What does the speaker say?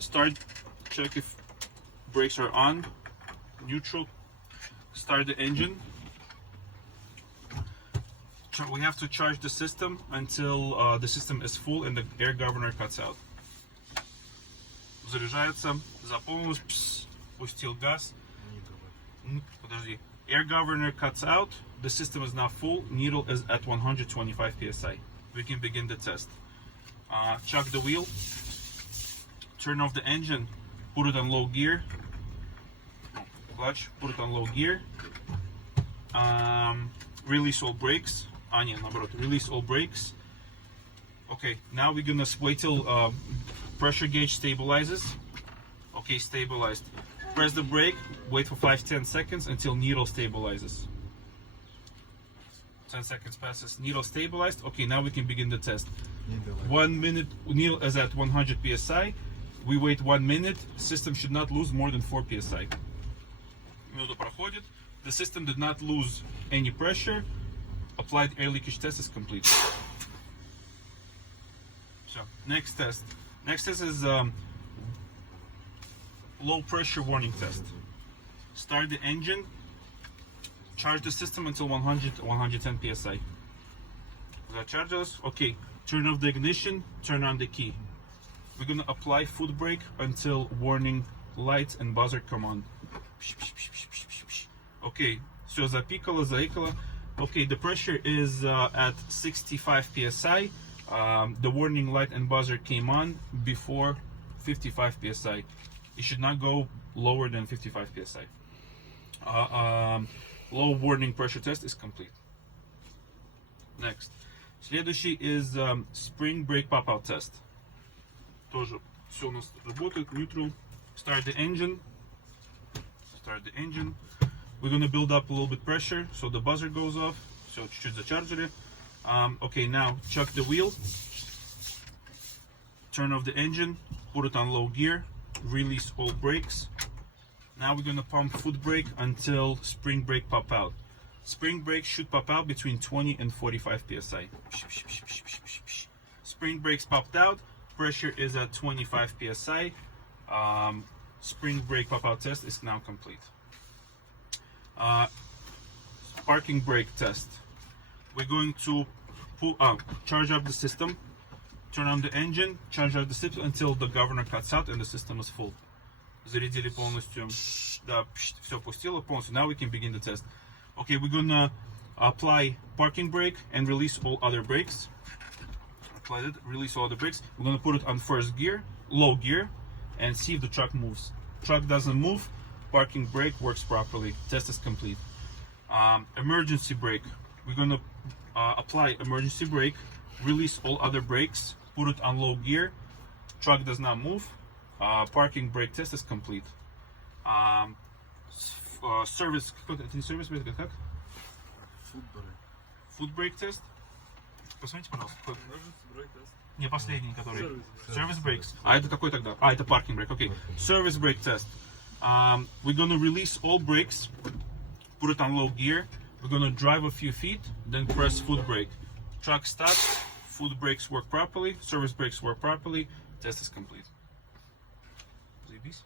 start, check if brakes are on, neutral, start the engine. We have to charge the system until the system is full and the air governor cuts out. Заряжается, заполнилось, пустил газ. Подожди. Air governor cuts out, the system is now full, needle is at 125 psi. We can begin the test. Chuck the wheel, turn off the engine, put it on low gear, clutch, put it on low gear, release all brakes, release all brakes. Okay, now we're gonna wait till pressure gauge stabilizes. Okay, stabilized. Press the brake, wait for 5-10 seconds until needle stabilizes. 10 seconds passes, needle stabilized. Okay, now we can begin the test. 1 minute, needle is at 100 psi. We wait 1 minute, system should not lose more than 4 psi. Минута проходит, the system did not lose any pressure. Applied air leakage test is complete. So, next test. Next test is low pressure warning test. Start the engine, charge the system until 110 psi. Charges. Okay, turn off the ignition, turn on the key. We're gonna apply foot brake until warning lights and buzzer come on. Okay, все запикало, заикало. Okay, the pressure is at 65 psi. The warning light and buzzer came on before 55 psi. It should not go lower than 55 psi. Low warning pressure test is complete. Next. Следующий is spring brake pop-out test. Тоже все у нас работает. Neutral. Start the engine. Start the engine. We're going to build up a little bit pressure, so the buzzer goes off. Все, чуть-чуть зачарджили. Okay, now chuck the wheel. Turn off the engine. Put it on low gear. Release all brakes. Now we're going to pump foot brake until spring brake pop out. Spring brake should pop out between 20 and 45 psi. Spring brakes popped out. Pressure is at 25 psi. Spring brake pop out test is now complete. Parking brake test. We're going to charge up the system, turn on the engine, charge up the system until the governor cuts out and the system is full. Зарядили полностью, да, все пустило полностью. Now we can begin the test. Okay, we're gonna apply parking brake and release all other brakes. Apply it, release all the brakes. We're gonna put it on first gear, low gear, and see if the truck moves. Truck doesn't move, parking brake works properly. Test is complete. Emergency brake. We're gonna apply emergency brake, release all other brakes, put it on low gear. Truck does not move. Parking brake test is complete. Service, это не service brake, как? Foot brake test. Посмотрите, пожалуйста. Не, последний, который. Service brakes. А это какой тогда? А, это parking brake. Okay. Service brake test. We're gonna release all brakes, put it on low gear. We're gonna drive a few feet, then press foot brake. Truck stops. Foot brakes work properly. Service brakes work properly. Test is complete. Заебись.